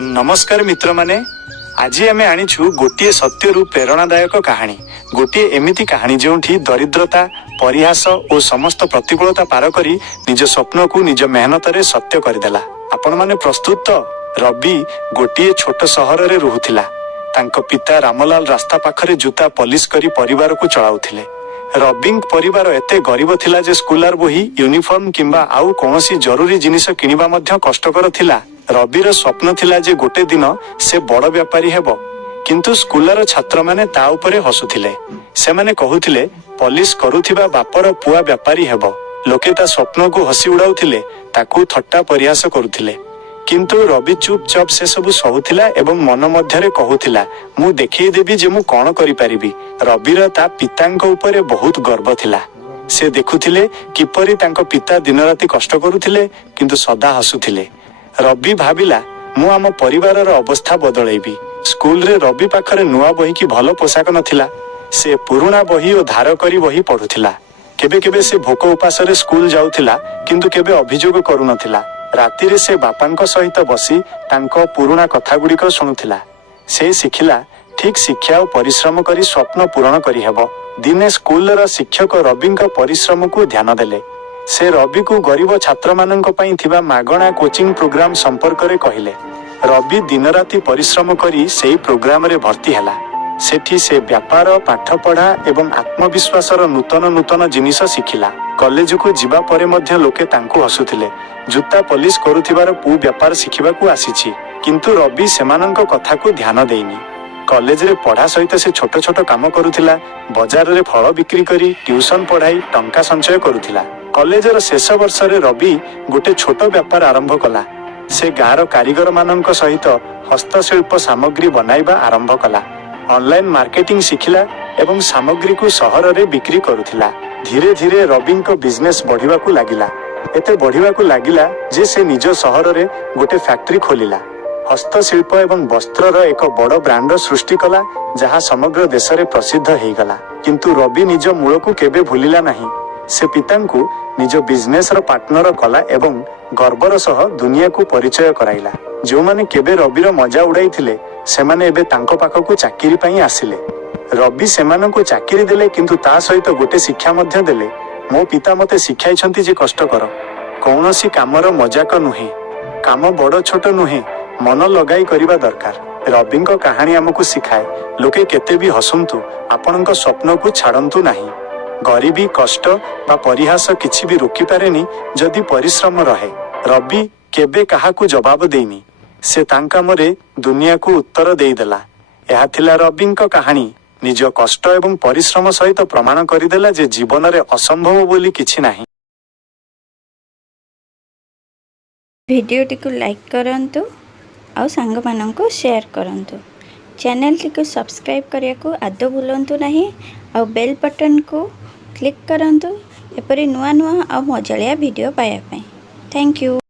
नमस्कार मित्र माने आज आम आनीछु गोटे सत्यरू प्रेरणादायक कहानी। गोटे एमिति कहानी जोठी दरिद्रता परिहास और समस्त प्रतिकूलता पार करी निज स्वप्न को निज मेहनत रे सत्य करदेला। आपण माने प्रस्तुत तो? रवि गोटे छोट सहर रे रुहुथिला। तांको पिता रामलाल रास्ता पाखरे जूता पॉलिश करी परिवार को चलाउथिले। रविंग परिवार एते गरीब थिला जे स्कूलर बही यूनिफॉर्म किंबा आउ कोनोसी जरूरी जिनिस किनिबा मध्य कष्टकर थिला। रविर स्वप्न थिला जे गोटे दिन से बड़ व्यापारी हेबो, किंतु स्कूलर छात्र माने ता उपरे हसुथिले। से माने कहुथिले पॉलिश करुथिबा बापर पुआ व्यापारी हेबो। लोके ता स्वप्न को हसी उड़ाउथिले, ताकू थट्टा परिहास करुथिले। किंतु रवि चुपचाप से सबु सहुथिला एवं मन मध्यरे कहुथिला मु देखै देबी जे मु कोन करि परिबी। रविर ता पितांक उपरे बहुत गर्व थिला। से देखुथिले किपरि तांको पिता दिन राति कष्ट करुथिले किंतु सदा हसुथिले। रवि भाविला मु आम परिवारर अवस्था बदलैबी। स्कूल रे रवि पाखरे नुआ बही की भलो पोशाक नथिला। से पुराना बही और धार करी बही पढुथिला। केबे केबे से भोक उपास रे स्कूल जाउथिला, किंतु केबे अभियोग करू नथिला। राति रे से बापांक सहित बसी तांको पुराना कथा गुड़िक शुणुथिला। से शिखिला ठीक शिक्षा और परिश्रम करी स्वप्न पूरण करी हेबो। दिने स्कूलर शिक्षक रविंक परिश्रम को ध्यान देले। से रवि को गरीब छात्र माननक पई थिबा मागणा कोचिंग प्रोग्राम संपर्क रे कहिले। रवि दिन राति परिश्रम करी सेही प्रोग्राम रे भर्ती हैला। सेठी से व्यापार पाठ पढ़ा एवं आत्मविश्वासर नूतन नूतन जिनिस शिखिला। कॉलेज को जीवा परे मध्य लोके तांको हसुथिले। जूता पॉलिश करुथिबार पु व्यापार शिखिबा को आसीछि, किंतु रवि सेमाननक कथा को ध्यान देइनी। कॉलेज रे पढ़ा सहित से छोट छोट काम करुथिला। बाजार रे फल बिक्री करी ट्यूशन पढ़ाई टंका संचय करुथिला। कॉलेजर शेष वर्ष रे रवि गोटे छोट व्यापार आरंभ कला। से गाँर कारीगर माननक सहित हस्तशिल्प सामग्री बनाइबा आरंभ कला। ऑनलाइन मार्केटिंग शिखिला एवं सामग्री को सहर रे बिक्री करुथिला। धीरे धीरे रविंक बिजनेस बढ़िबा को लागिला। एते बढ़िबा को लागिला जे से निज सहर रे गोटे फैक्ट्री खोलिला। हस्तशिल्प एवं वस्त्रर एक बड़ ब्रांड सृष्टि कला, जहाँ समग्र देश रे प्रसिद्ध हेई गला। किंतु रवि निज मूल को केबे भूलिला नहीं। से पिता को निज बिजनेस रो पार्टनर कला एवं गर्वर सह दुनिया को परिचय कराइला। जो माने केबे रविर मजा उड़ाई थिले से माने एबे तांको पाखकु चाकरी पई आसिले। रवि सेमान को चाकरी देले, किंतु ता सहित गोटे शिक्षा मध्य देले। मो पिता मते शिखाइछंती जे कष्ट कर, कौनसी कामर मजाक नुहे, काम बड़ छोट नुहे, मन लगाई करिबा दरकार। रविंक कहानी हमकु सिखाए लोके केते भी हसंतु आपनक स्वप्न को छाड़ंतु नहीं। गरीबी कष्ट बा परिहास किछि भी रोकी पारेनी जदि परिश्रम रहे। रवि केबे काहाकू जवाब देइनी। से तांकामरे दुनिया को उत्तर देइदेला। यह थिला रविंक कहानी। निज कष्ट एवं परिश्रम सहित प्रमाण करिदेला जे जीवन रे असंभव बोली किछि नाही। वीडियो टिको लाइक करंतु और सांग मानंको शेयर करंतु। चैनल टिको सब्सक्राइब करिया को आदो भूलंतु नहीं और बेल बटन को क्लिक करंतु एपरी नुआ नुआ और मजालिया वीडियो पाया पाई। Thank you.